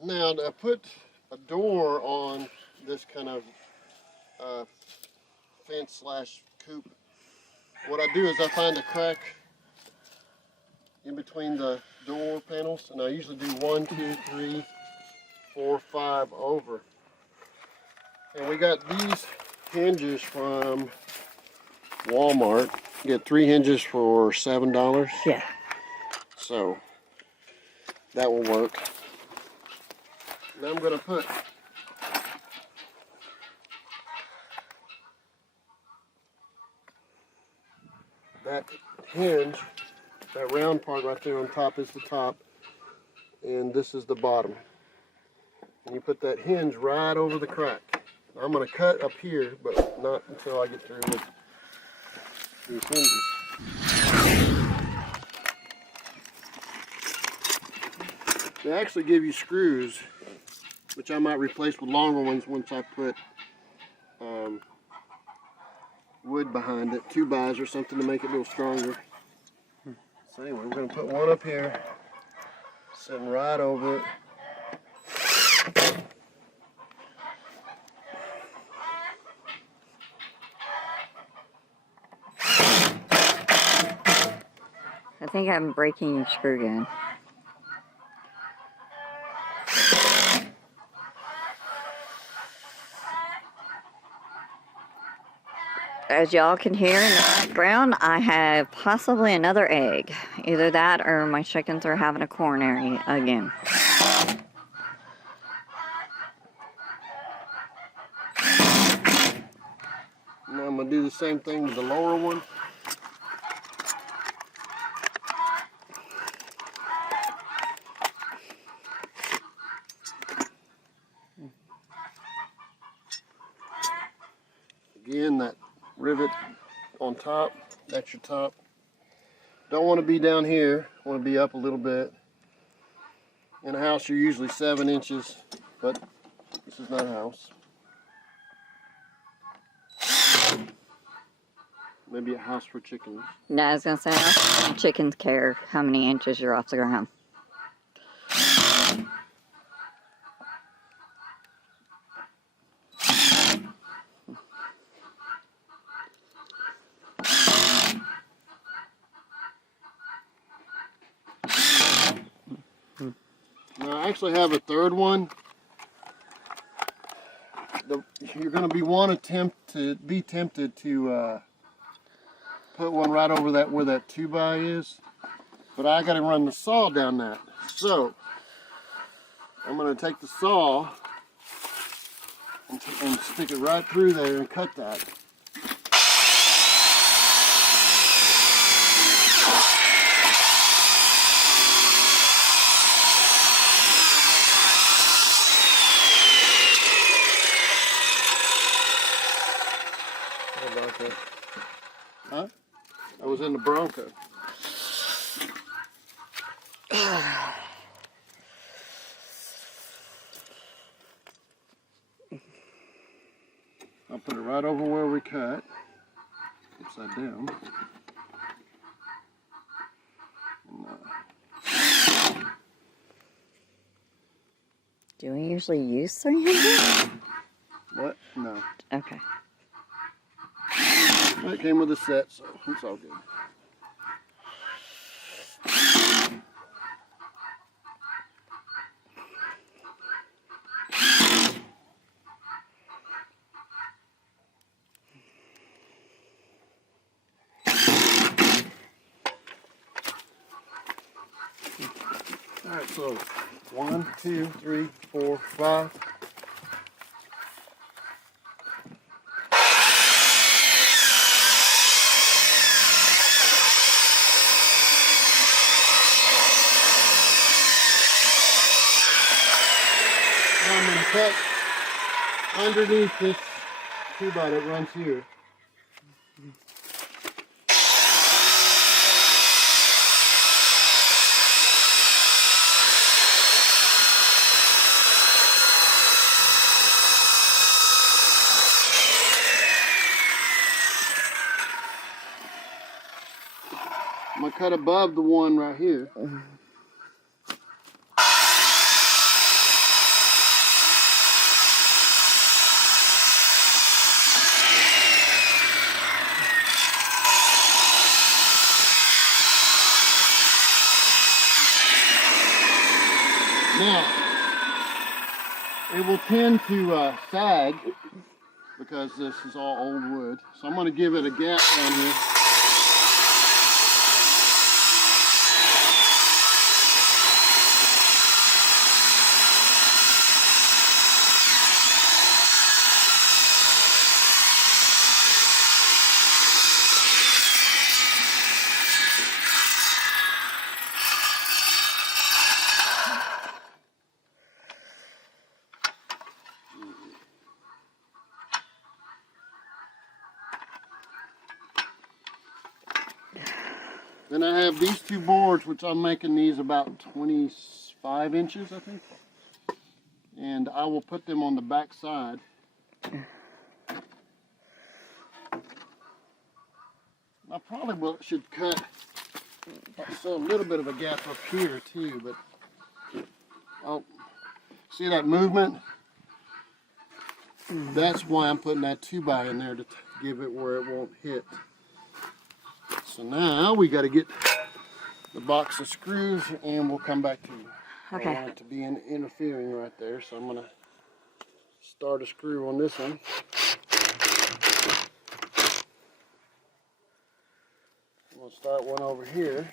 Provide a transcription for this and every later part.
Now to put a door on this kind of fence slash coop, what I do is I find a crack in between the door panels, and I usually do 1, 2, 3, 4, 5 over. And we got these hinges from Walmart. You get 3 hinges for $7. Yeah. So that will work. Now I'm going to put that hinge, that round part right there on top is the top, and this is the bottom. And you put that hinge right over the crack. I'm going to cut up here, but not until I get through with these hinges. They actually give you screws, which I might replace with longer ones once I put wood behind it, 2x or something to make it a little stronger. So anyway, we're going to put one up here, sitting right over it. I think I'm breaking your screw gun. As y'all can hear in the background, I have possibly another egg. Either that or my chickens are having a coronary again. Now I'm going to do the same thing with the lower one. Again, that rivet on top, that's your top. Don't want to be down here, want to be up a little bit. In a house you're usually 7 inches, but this is not a house. Maybe a house for chickens. No, I was going to say, chickens care how many inches you're off the ground. Now I actually have a third one. You're going to be tempted to put one right over that where that 2x is, but I got to run the saw down that. So I'm going to take the saw and stick it right through there and cut that. How about that? Huh? I was in the Bronco. I'll put it right over where we cut, upside down. And, Do we usually use 3 hinges? what? No. Okay. It came with a set, so it's all good. All right, so 1, 2, 3, 4, 5. I'm going to cut underneath this 2x that runs here. cut above the one right here. Now, it will tend to sag because this is all old wood. So I'm going to give it a gap down here. Then I have these two boards, which I'm making these about 25 inches, I think. And I will put them on the back side. I probably should cut so a little bit of a gap up here too, but oh, see that movement? That's why I'm putting that 2x in there to give it where it won't hit. So now we got to get the box of screws and we'll come back to you. Okay. I want it to be interfering right there, so I'm going to start a screw on this one. I'm going to start one over here.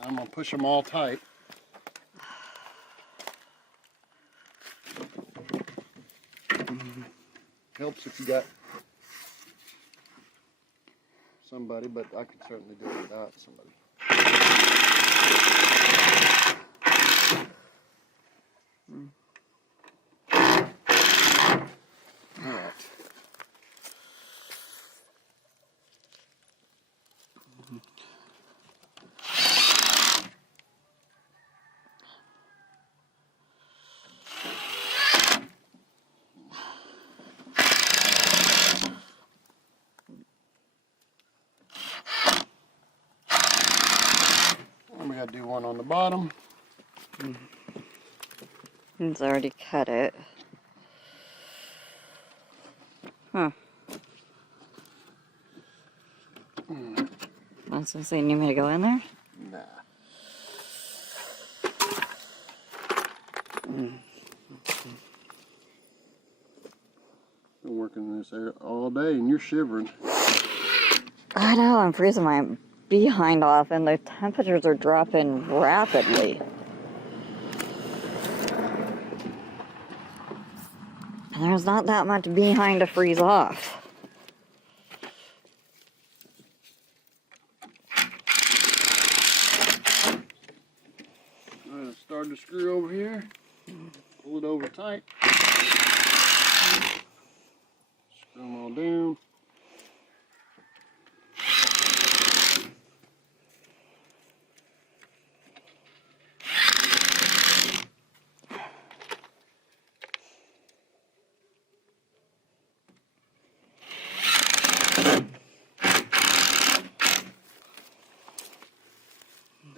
I'm going to push them all tight. Helps if you got somebody, but I could certainly do it without somebody. All right. We got to do one on the bottom. He's already cut it. Huh. I was gonna say, you need me to go in there? Nah. Been working in this area all day and you're shivering. I know, I'm freezing my behind off and the temperatures are dropping rapidly. And there's not that much behind to freeze off. Alright, start the screw over here. Pull it over tight. Screw them all down.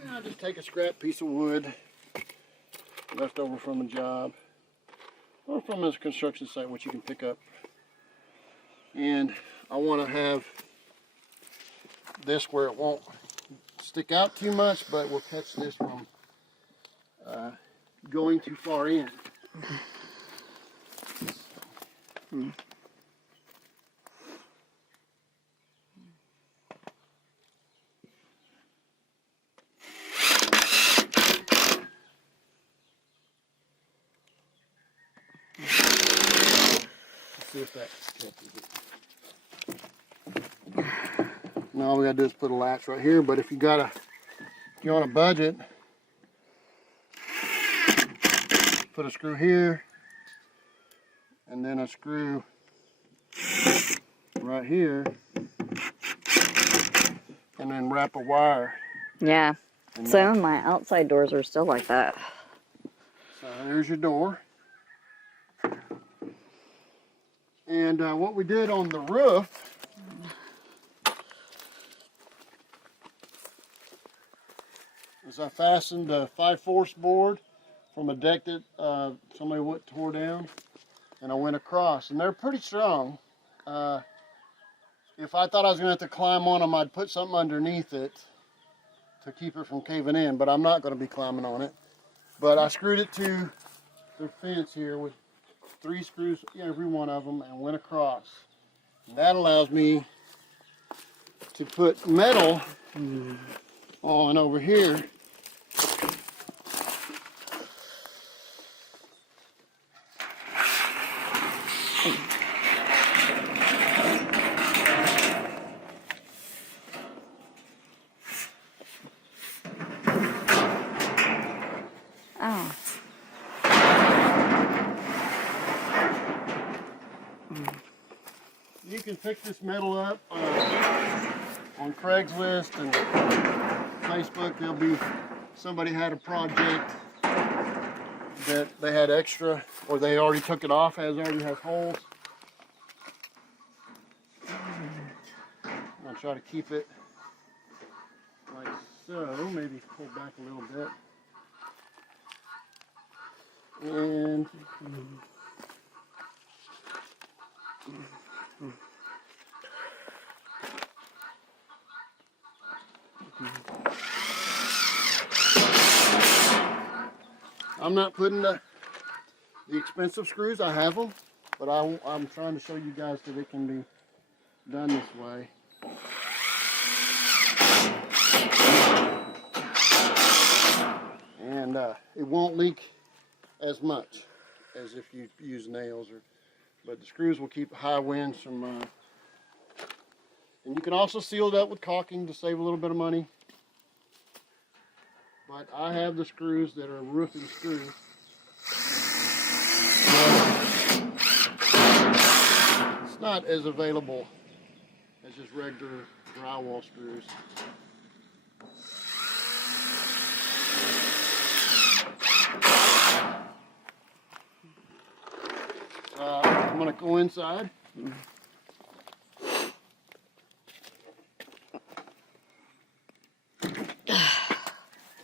Now just take a scrap piece of wood left over from a job or from a construction site, which you can pick up. And I want to have this where it won't stick out too much, but will catch this from going too far in. See if that catches it. Now all we gotta do is put a latch right here, but if you're on a budget, put a screw here and then a screw right here and then wrap a wire. Yeah. Some of my outside doors are still like that. So there's your door. And what we did on the roof is I fastened a 5/4 board from a deck that somebody tore down, and I went across, and they're pretty strong. If I thought I was going to have to climb on them, I'd put something underneath it to keep it from caving in, but I'm not going to be climbing on it. But I screwed it to the fence here with 3 screws, every one of them, and went across. And that allows me to put metal on over here. Oh. You can pick this metal up on Craigslist and Facebook. There'll be somebody had a project that they had extra, or they already took it off, already has holes. I'll try to keep it like so, maybe pull back a little bit. And I'm not putting the expensive screws. I have them, but I'm trying to show you guys that it can be done this way. And it won't leak as much as if you use nails, but the screws will keep high winds from. And you can also seal it up with caulking to save a little bit of money. But I have the screws that are roofing screws. It's not as available as just regular drywall screws. I'm going to go inside.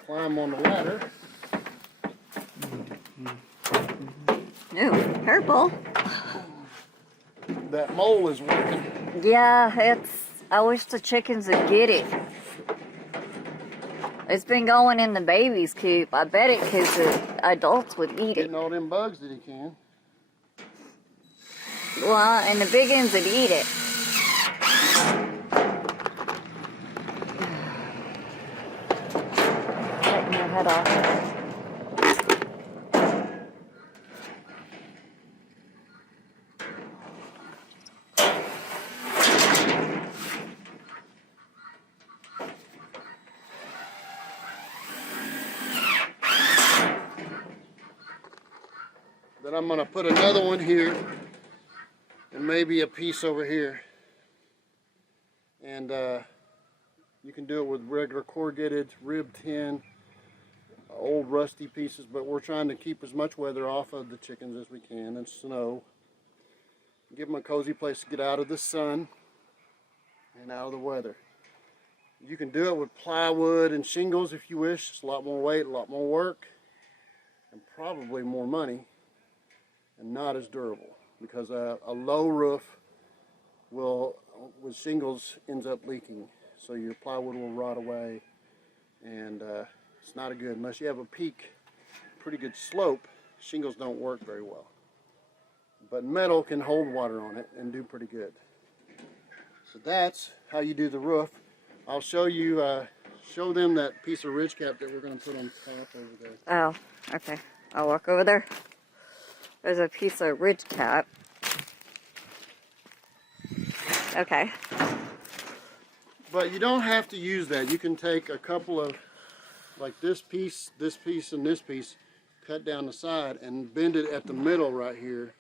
Climb on the ladder. Ooh, purple. That mole is working. Yeah, I wish the chickens would get it. It's been going in the baby's coop. I bet it because the adults would eat it. Getting all them bugs that he can. Well, and the big ones would eat it. Cutting your head off. Then I'm going to put another one here and maybe a piece over here. And you can do it with regular corrugated rib tin, old rusty pieces, but we're trying to keep as much weather off of the chickens as we can, and snow. Give them a cozy place to get out of the sun and out of the weather. You can do it with plywood and shingles if you wish. It's a lot more weight, a lot more work, and probably more money, and not as durable, because a low roof with shingles ends up leaking, so your plywood will rot away, and it's not a good, unless you have a peak, pretty good slope, shingles don't work very well. But metal can hold water on it and do pretty good. So that's how you do the roof. I'll show you, show them that piece of ridge cap that we're going to put on top over there. Oh, okay. I'll walk over there. There's a piece of ridge cap. Okay. But you don't have to use that. You can take a couple of, like this piece, and this piece, cut down the side and bend it at the middle right here,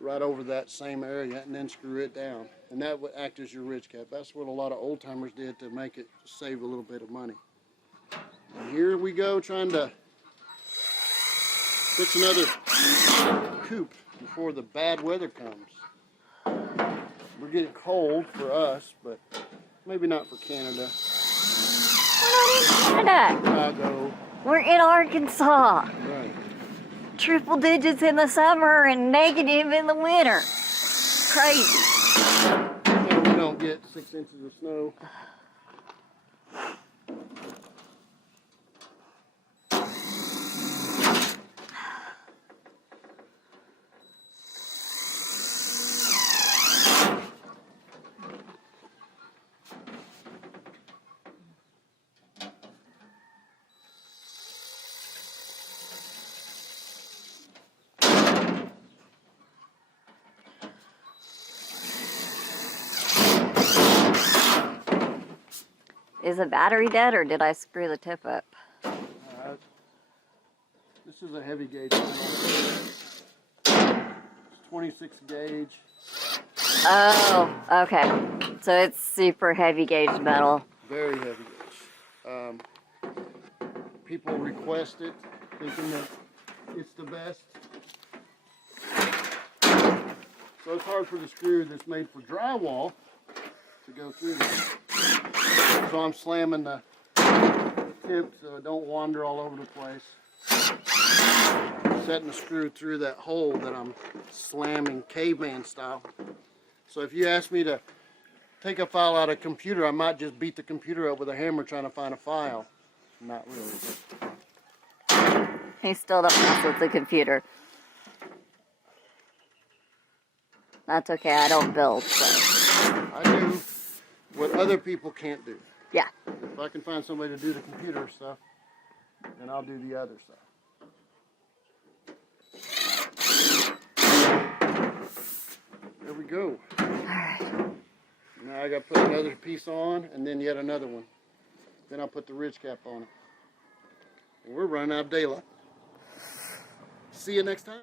right over that same area, and then screw it down. And that would act as your ridge cap. That's what a lot of old timers did to make it save a little bit of money. And here we go, trying to fix another coop before the bad weather comes. We're getting cold for us, but maybe not for Canada. We're not in Canada. Chicago. We're in Arkansas. Right. Triple digits in the summer and negative in the winter. Crazy. So we don't get 6 inches of snow. Is the battery dead or did I screw the tip up? This is a heavy gauge. It's 26 gauge. Oh, okay. So it's super heavy gauge metal. Very heavy gauge. People request it, thinking that it's the best. So it's hard for the screw that's made for drywall to go through there. So I'm slamming the tip so it don't wander all over the place. Setting the screw through that hole that I'm slamming caveman style. So if you ask me to take a file out of a computer, I might just beat the computer up with a hammer trying to find a file. Not really. He still don't mess with the computer. That's okay, I don't build, so. I do what other people can't do. Yeah. If I can find somebody to do the computer stuff, then I'll do the other stuff. There we go. Alright. Now I got to put another piece on and then yet another one. Then I'll put the ridge cap on it. And we're running out of daylight. See you next time.